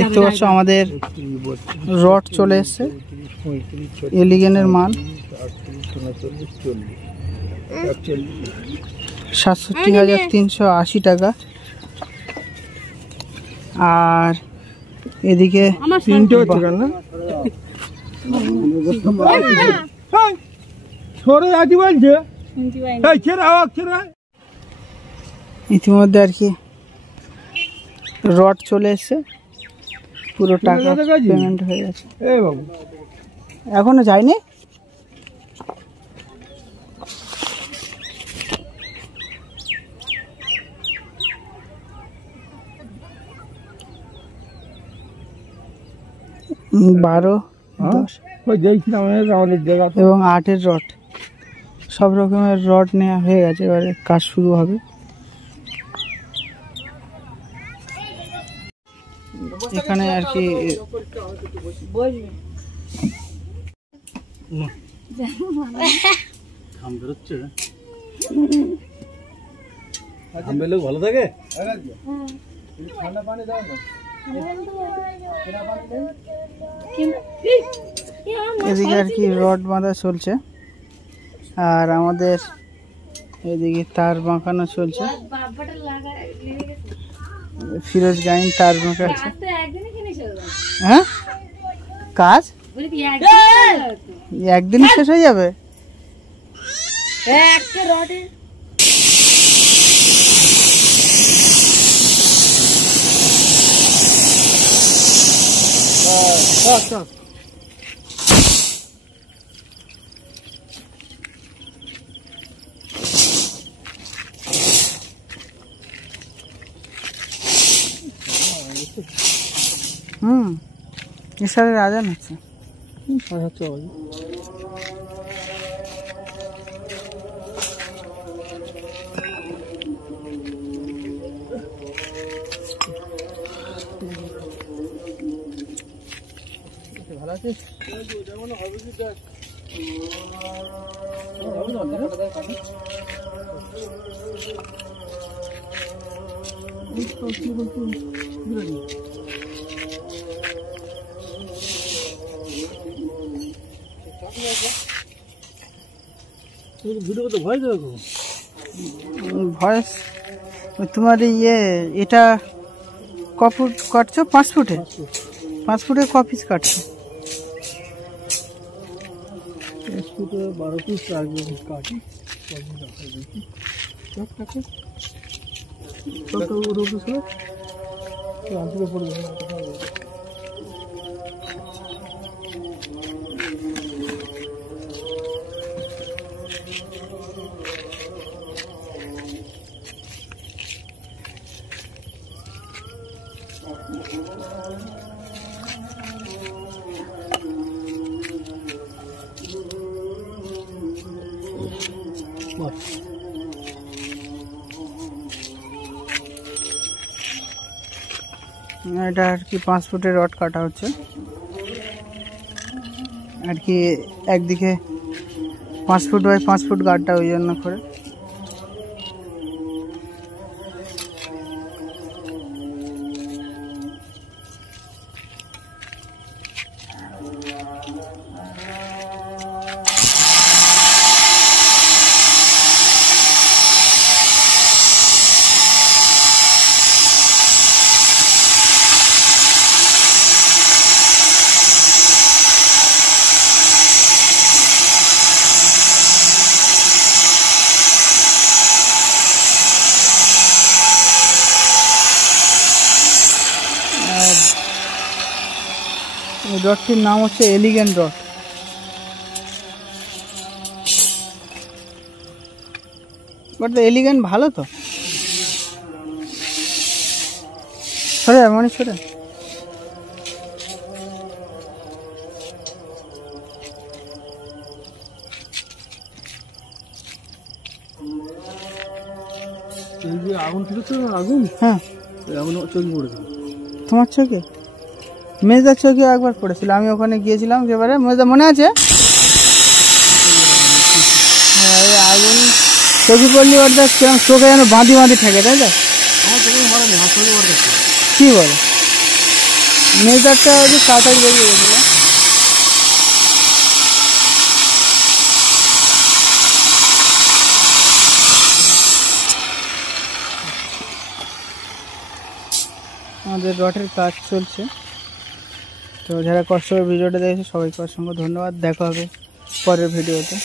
দেখতে পাচ্ছ আমাদের রড চলে এসছে এলিগেনের মান 67,380 টাকা। আর এদিকে ইতিমধ্যে আর কি রড চলে এসছে, পুরো টাকা পেমেন্ট হয়ে গেছে। এখনো যায়নি, বারো, 10 এবং 8-এর রড, সব রকমের রড নেওয়া হয়ে গেছে। এবারে কাজ শুরু হবে। এখানে আর কি ভালো থাকে। এদিকে আর কি রড বাঁধা চলছে, আর আমাদের এদিকে তার বাঁকানো চলছে। ফিরোজ গাইন তার বাঁকাচ্ছে। হ্যাঁ, কাজ একদিন শেষ হয়ে যাবে। ঈশ্বরের আজান হচ্ছে। ভালো আছিস? ভয়েস তোমার এটা ক ফুট কাটছো? 5 ফুটে? 5 ফুটে ক পিস কাটছো? 5 ফুটে 12 পিস কাটি। এটা আর কি 5 ফুটের রড কাটা হচ্ছে আর কি। একদিকে 5 ফুট বাই 5 ফুট গাড়টা ওই জন্য করে। রডটির নাম হচ্ছে এলিগেন রড। বাট এলিগেন ভালো তো। সরে মনে সরে। আগুন ফেলেছে, আগুন। হ্যাঁ, আগুন চোখে পড়েছিল। তোমার চোখে? মেজদার চোখে একবার পড়েছিল, আমি ওখানে গিয়েছিলাম সেবারে। মেজদা মনে আছে? হ্যাঁ, আগুন চোখে পড়লি ওর কিরকম চোখে যেন বাঁধি বাঁধি থাকে, তাই তো? আমার চোখে মারেনি, আমার চোখে মারতে। কি বলে? মেজারটা হচ্ছে তাড়াতাড়ি বেরিয়ে গেছিলো। আমাদের রডের কাজ চলছে। তো যারা কষ্ট করে ভিডিওটা দেখেছে সবাইকে অসংখ্য ধন্যবাদ। দেখা হবে পরের ভিডিওতে।